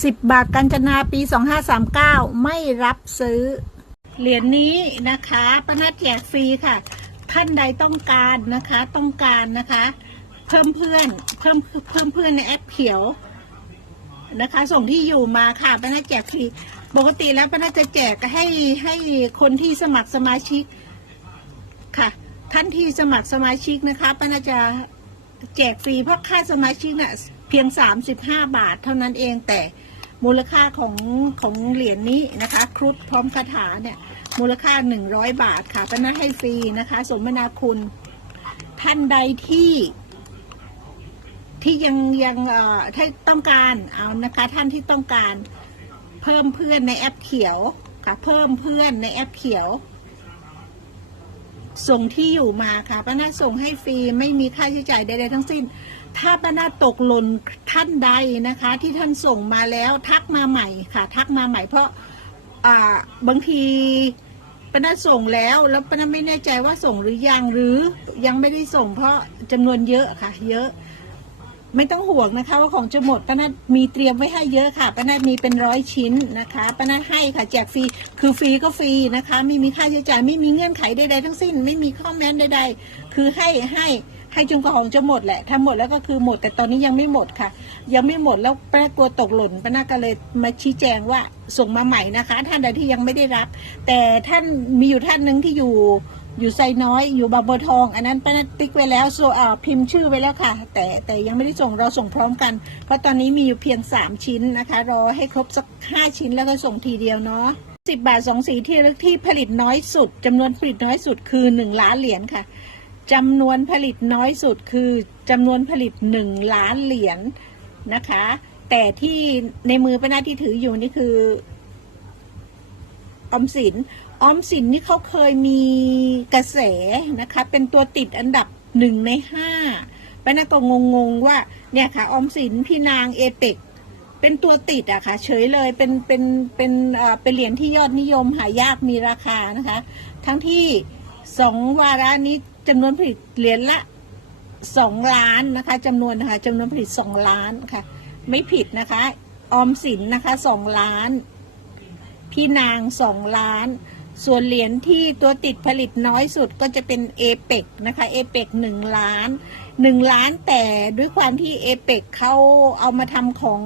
10 บาทกัญจนาปี 2539 ไม่รับซื้อ เหรียญนี้นะคะป้านาแจกฟรีค่ะ ท่านใดต้องการนะคะต้องการนะคะ เพิ่มเพื่อนเพิ่มเพิ่มเพื่อนในแอปเขียวนะคะ ส่งที่อยู่มาค่ะป้านาแจกฟรีปกติแล้วป้านาจะแจกให้ให้คนที่สมัครสมาชิกค่ะ ท่านที่สมัครสมาชิกนะคะป้านาจะแจกฟรีเพราะค่าสมาชิกเนี่ยเพียง 35 บาทเท่านั้นเองแต่ มูลค่าของของเหรียญนี้นะคะ ครุฑพร้อมคาถาเนี่ย มูลค่า 100 บาทค่ะป้านาให้ฟรีนะคะ สมนาคุณ ท่านใดที่ที่ยังยังเอ่อถ้าต้องการเอานะคะ ท่านที่ต้องการเพิ่มเพื่อนในแอปเขียวค่ะ เพิ่มเพื่อนในแอปเขียว ส่งที่อยู่มาค่ะป้านาส่งให้ฟรีไม่มีค่าใช้จ่ายใดๆทั้งสิ้น ถ้าป้านาตกหล่นท่านใดนะคะ ที่ท่านส่งมาแล้วทักมาใหม่ค่ะ ทักมาใหม่ เพราะอ่าบางทีป้านาส่งแล้วแล้วป้านาไม่แน่ใจว่าส่งหรือยังหรือยังไม่ได้ส่งเพราะจำนวนเยอะค่ะ เยอะ ไม่ต้องห่วงนะคะว่าของจะหมดป้านามีเตรียมไว้ให้เยอะค่ะป้านามีเป็นร้อยชิ้นนะคะป้านาให้ค่ะแจกฟรีคือฟรีก็ฟรีนะคะ ไม่มีค่าใช้จ่ายไม่มีเงื่อนไขใดๆทั้งสิ้น ไม่มีข้อแม้ใดๆ คือให้ให้ให้จนกว่าของจะหมดแหละถ้าหมดแล้วก็คือหมดแต่ตอนนี้ยังไม่หมดค่ะ ยังไม่หมดแล้วป้ากลัวตกหล่นป้านาก็เลยมาชี้แจงว่าส่งมาใหม่นะคะ ท่านใดที่ยังไม่ได้รับ แต่ท่านมีอยู่ท่านหนึ่งที่อยู่ อยู่ไซน้อยอยู่บางบัวทอง อันนั้นป้านัดติ๊กไว้แล้วโซอ่าพิมพ์ชื่อไว้แล้วค่ะ แต่แต่ยังไม่ได้ส่งเราส่งพร้อมกัน เพราะตอนนี้มีอยู่เพียง 3 ชิ้นนะคะ รอให้ครบสัก 5 ชิ้นแล้วก็ส่งทีเดียวเนาะ10 บาท 2 สีที่ลึกที่ผลิตน้อยสุดจำนวนผลิตน้อยสุดคือ 1 ล้านเหรียญค่ะจำนวนผลิตน้อยสุดคือจำนวนผลิต 1 ล้านเหรียญนะคะ แต่ที่ในมือป้านาที่ถืออยู่นี่คือออมสิน ออมสินนี่เขาเคยมีกระแสนะคะ เป็นตัวติดอันดับหนึ่งในห้าป้านาก็งงๆว่าเนี่ยค่ะออมสินพี่นางเอเปกเป็นตัวติดอะค่ะเฉยเลยเป็นเป็นเป็นเอ่อเป็นเหรียญที่ยอดนิยมหายากมีราคานะคะ ทั้งที่สองวาระนี้จำนวนผลิตเหรียญละสองล้านนะคะจำนวนนะคะจำนวนผลิตสองล้านค่ะ ไม่ผิดนะคะ ออมสินนะคะสองล้าน พี่นางสองล้าน ส่วนเหรียญที่ตัวติดผลิตน้อยสุดก็จะเป็นเอเปกนะคะเอเปกหนึ่งล้านหนึ่งล้านแต่ด้วยความที่เอเปกเขาเอามาทำของ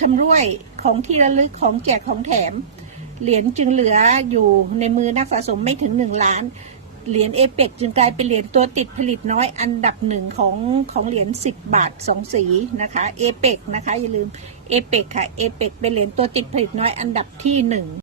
ชำร่วยของที่ระลึกของแจกของแถม เหรียญจึงเหลืออยู่ในมือนักสะสมไม่ถึงหนึ่งล้าน เหรียญเอเปกจึงกลายเป็นเหรียญตัวติดผลิตน้อยอันดับหนึ่งของของเหรียญ10บาท2สีนะคะเอเปกนะคะอย่าลืมเอเปกค่ะเอเปกเป็นเหรียญตัวติดผลิตน้อยอันดับที่หนึ่ง